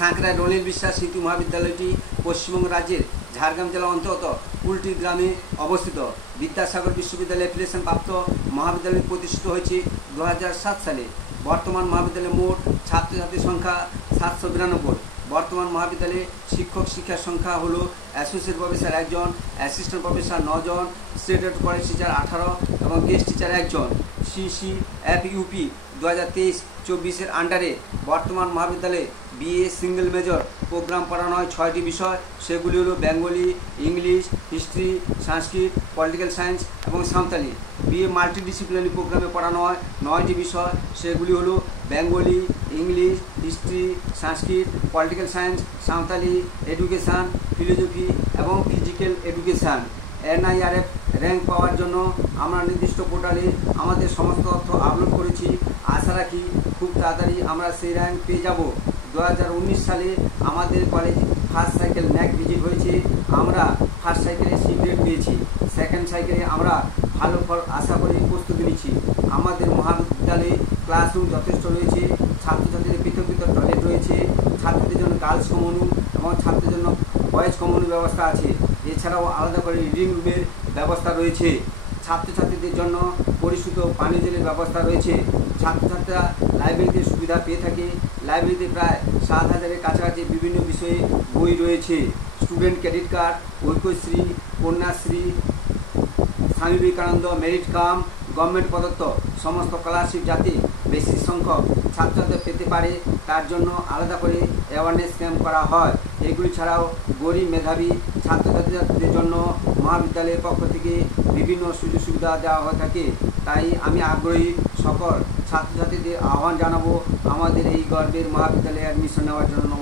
সাঁকড়ায় রনিল বিশ্বাস স্মৃতি মহাবিদ্যালয়টি পশ্চিমবঙ্গ রাজ্যের ঝাড়গ্রাম জেলার অন্তর্গত কুলটি গ্রামে অবস্থিত। বিদ্যাসাগর বিশ্ববিদ্যালয় অ্যাফিলিয়েশন প্রাপ্ত মহাবিদ্যালয় প্রতিষ্ঠিত হয়েছে 2007 সালে। বর্তমান মহাবিদ্যালয়ে মোট ছাত্রছাত্রীর সংখ্যা 792। বর্তমান মহাবিদ্যালয়ে শিক্ষক শিক্ষার সংখ্যা হলো অ্যাসোসিয়েট প্রফেসর 1 জন, অ্যাসিস্ট্যান্ট প্রফেসর 9 জন, স্টেট কলেজ টিচার 18 এবং গেস্ট টিচার 1 জন। CCFUP 2023-24 আন্ডারে বর্তমান মহাবিদ্যালয়ে BA সিঙ্গেল মেজর প্রোগ্রাম পড়ানো হয় 6টি বিষয়। সেগুলি হলো বেঙ্গলি, ইংলিশ, হিস্ট্রি, সংস্কৃত, পলিটিক্যাল সায়েন্স এবং সাঁওতালি। BA মাল্টিডিসিপ্লিনারি প্রোগ্রামে পড়ানো হয় 9টি বিষয়। সেগুলি হলো বেঙ্গলি, ইংলিশ, হিস্ট্রি, সংস্কৃত, political science, Santali, education, philosophy এবং ফিজিক্যাল এডুকেশান। NIRF র্যাঙ্ক পাওয়ার জন্য আমরা নির্দিষ্ট পোর্টালে আমাদের সমস্ত তথ্য আপলোড করেছি। আশা রাখি খুব তাড়াতাড়ি আমরা সেই র্যাঙ্ক পেয়ে যাব। 2019 সালে আমাদের কলেজ ফার্স্ট সাইকেল ন্যাক ভিজিট হয়েছে। আমরা ফার্স্ট সাইকেলে সি গ্রেড পেয়েছি। সেকেন্ড সাইকেলে আমরা ভালো ফল আশা করে প্রস্তুতি নিচ্ছি। আমাদের মহাবিদ্যালয়ে ক্লাসরুম যথেষ্ট রয়েছে। ছাত্রছাত্রীদের পৃথক পৃথক টয়লেট রয়েছে। ছাত্রদের জন্য গার্লস কমন রুম এবং ছাত্রদের জন্য বয়েজ কমন রুম ব্যবস্থা আছে। এছাড়াও আলাদা করে রিডিং রুমের ব্যবস্থা রয়েছে। ছাত্রছাত্রীদের জন্য পরিশুদ্ধ পানীয় জলের ব্যবস্থা রয়েছে। ছাত্রছাত্রীরা লাইব্রেরিতে সুবিধা পেয়ে থাকে। লাইব্রেরিতে প্রায় 7,000-এর কাছাকাছি বিভিন্ন বিষয়ে বই রয়েছে। Student credit card, Aikyashree, Kanyashree, Swami Vivekananda merit cum government প্রদত্ত সমস্ত স্কলারশিপ যাতে বেশি সংখ্যক ছাত্রছাত্রী পেতে পারে তার জন্য আলাদা করে অ্যাওয়ারনেস ক্যাম্প করা হয়। এগুলি ছাড়াও গরিব মেধাবী ছাত্রছাত্রীদের জন্য মহাবিদ্যালয়ের পক্ষ থেকে বিভিন্ন সুযোগ সুবিধা দেওয়া হয়ে থাকে। তাই আমি আগ্রহী সকল ছাত্রছাত্রীদের আহ্বান জানাবো আমাদের এই গর্বের মহাবিদ্যালয়ে অ্যাডমিশন নেওয়ার জন্য।